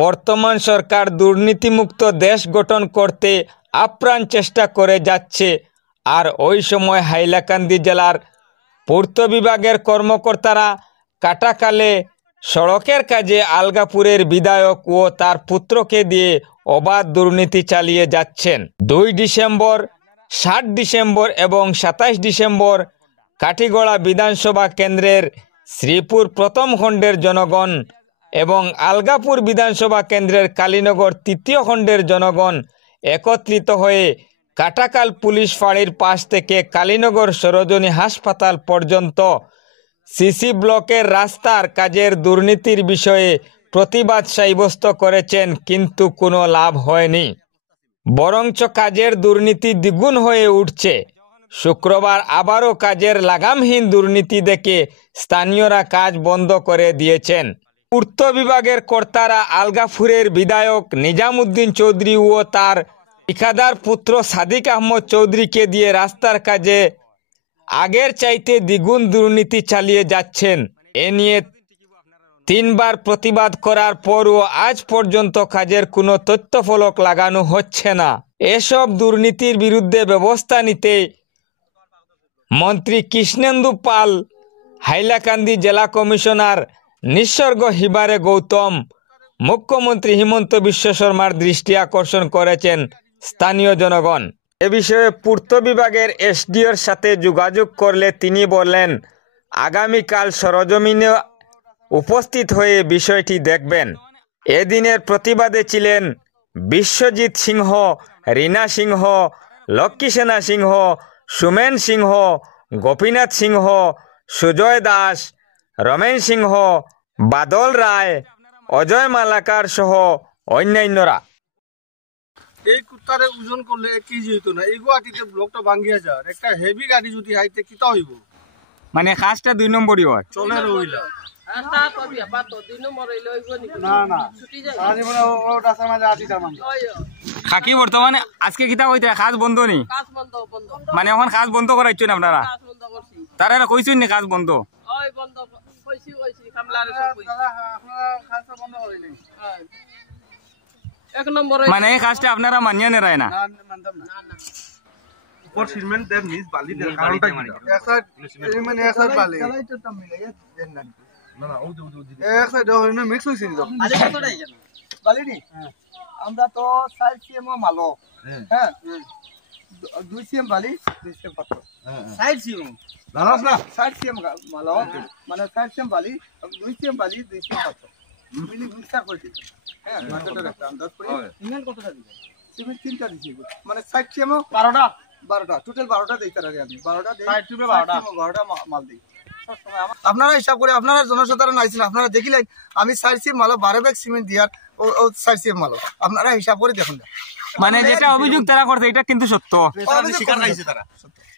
বর্তমান সরকার দুর্নীতিমুক্ত দেশ গঠন করতে আপ্রাণ চেষ্টা করে যাচ্ছে। আর ওই সময় হাইলাকান্দি জেলার পূর্ত বিভাগের কর্মকর্তারা কাটাকালে সড়কের কাজে আলগাপুরের বিধায়ক ও তার পুত্রকে দিয়ে অবাধ দুর্নীতি চালিয়ে যাচ্ছেন। 2 ডিসেম্বর, 7 ডিসেম্বর এবং 27 ডিসেম্বর কাঠিগড়া বিধানসভা কেন্দ্রের শ্রীপুর প্রথম খণ্ডের জনগণ এবং আলগাপুর বিধানসভা কেন্দ্রের কালীনগর তৃতীয় খণ্ডের জনগণ একত্রিত হয়ে কাটাকাল পুলিশ ফাঁড়ির পাশ থেকে কালীনগর সরোজনী হাসপাতাল পর্যন্ত সিসি ব্লকের রাস্তার কাজের দুর্নীতির বিষয়ে প্রতিবাদ সাব্যস্ত করেছেন, কিন্তু কোনো লাভ হয়নি, বরঞ্চ কাজের দুর্নীতি দ্বিগুণ হয়ে উঠছে। শুক্রবার আবারও কাজের লাগামহীন দুর্নীতি দেখে স্থানীয়রা কাজ বন্ধ করে দিয়েছেন। পূর্ত বিভাগের কর্তারা আলগাপুরের বিধায়ক নিজামুদ্দিন চৌধুরী ও তার ঠিকাদার পুত্র সাদিক আহমদ চৌধুরীকে দিয়ে রাস্তার কাজে আগের চাইতে দ্বিগুণ দুর্নীতি চালিয়ে যাচ্ছেন। এ নিয়ে 3 বার প্রতিবাদ করার পরও আজ পর্যন্ত কাজের কোনো তথ্যফলক লাগানো হচ্ছে না। এসব দুর্নীতির বিরুদ্ধে ব্যবস্থা নিতে মন্ত্রী কৃষ্ণেন্দু পাল, হাইলাকান্দি জেলা কমিশনার নিসর্গ হিবারে গৌতম, মুখ্যমন্ত্রী হিমন্ত বিশ্ব শর্মার দৃষ্টি আকর্ষণ করেছেন স্থানীয় জনগণ। এ বিষয়ে পূর্ত বিভাগের এসডিওর সাথে যোগাযোগ করলে তিনি বললেন, আগামীকাল সরজমিনে উপস্থিত হয়ে বিষয়টি দেখবেন। এদিনের প্রতিবাদে ছিলেন বিশ্বজিৎ সিংহ, রীনা সিংহ, লক্ষ্মীসেনা সিংহ, সুমেন সিংহ, গোপীনাথ সিংহ, সুজয় দাস, রমেন সিংহ, বাদল রায়, অজয় মালাকার সহ অন্যান্যরা। এই কুত্তারে ওজন করলে 1 কেজি হইতো না। এই গুয়াহাটিতে ব্লকটা ভাঙ্গিয়া যার একটা হেভি গাড়ি যদি হাইতে কিতা হইব, মানে কাজটা 2 নম্বরই হয়, চলে রইলা খাকি বর্তমানে আজকে কিতা হইতে কাজ বন্ধ নি, মানে এখন কাজ বন্ধ করাইছেন আপনারা? তারা কইছেন নি কাজ বন্ধ? মানে এই কাজটা আপনারা মানিয়ে নেয় না? সিমেন্ট দেন নিজ বালি দেন, কারণটা কি? মানে এসার বালি না না ও এক সাইড হইনে মিক্স হইছে নি বালি কতটাই জানো বালি নি। আমরা তো 4 সিএম মালো, হ্যাঁ 2 সিএম বালি 2 সিএম পাথর, 4 সিএম দাঁড়াস না 4 সিএম মালো, মানে 4 সিএম বালি 2 সিএম বালি 2 সিএম পাথর মিলি মিক্সার করে দিই। হ্যাঁ মাটাটা রাখতে আন্দাজ করে সিমেন্ট কতটা দিবেন? সিমেন্ট 3টা দিছি, মানে 4 সিএম 12টা টোটাল 12টা দেইতার আগে আমি 12টা দেই 5 টুবে 12টা মাল দেই। আপনারা হিসাব করে আপনারা জনসাধারণ আইছেন, আপনারা দেখিলেন আমি 4 সিএম মাল 12 ব্যাগ সিমেন্ট দিয়ার ও 4 সিএম মাল, আপনারা হিসাব করে দেখুন। মানে যেটা অভিযোগ তারা করছে এটা কিন্তু সত্য, স্বীকার খাইছে তারা।